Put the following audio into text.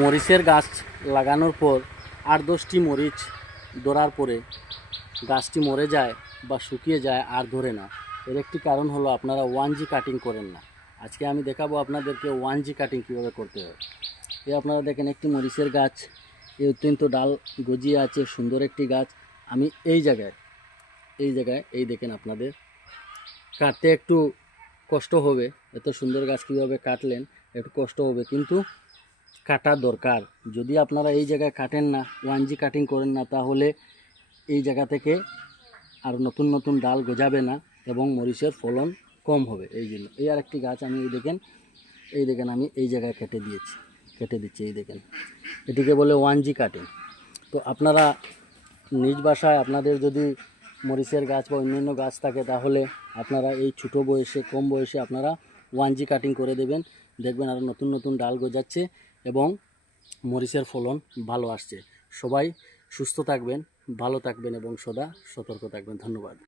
মরিচের গাছ লাগানোর পর 8-10টি মরিচ ধরার পরে গাছটি মরে যায় বা শুকিয়ে যায় আর ধরে না, এর একটি কারণ হলো আপনারা 1G কাটিং করেন না। আজকে আমি দেখাবো আপনাদেরকে 1G কাটিং কীভাবে করতে হয়। আপনারা দেখেন একটি মরিচের গাছ, এই অত্যন্ত ডাল গজিয়ে আছে, সুন্দর একটি গাছ। আমি এই জায়গায় এই দেখেন, আপনাদের কাটতে একটু কষ্ট হবে, এত সুন্দর গাছ কীভাবে কাটলেন, একটু কষ্ট হবে, কিন্তু কাটা দরকার। যদি আপনারা এই জায়গায় কাটেন না, 1G কাটিং করেন না, তাহলে এই জায়গা থেকে আর নতুন নতুন ডাল গজাবে না এবং মরিচের ফলন কম হবে। এই জন্য এই আরেকটি গাছ আমি এই দেখেন আমি এই জায়গায় কেটে দিচ্ছি। এই দেখেন, এটিকে বলে 1G কাটিং। তো আপনারা নিজ বাসায় আপনাদের যদি মরিচের গাছ বা অন্যান্য গাছ থাকে, তাহলে আপনারা এই ছোটো বয়সে, কম বয়সে আপনারা 1G কাটিং করে দেবেন। দেখবেন আরও নতুন নতুন ডাল গজাচ্ছে এবং মরিচের ফলন ভালো আসছে। সবাই সুস্থ থাকবেন, ভালো থাকবেন এবং সদা সতর্ক থাকবেন। ধন্যবাদ।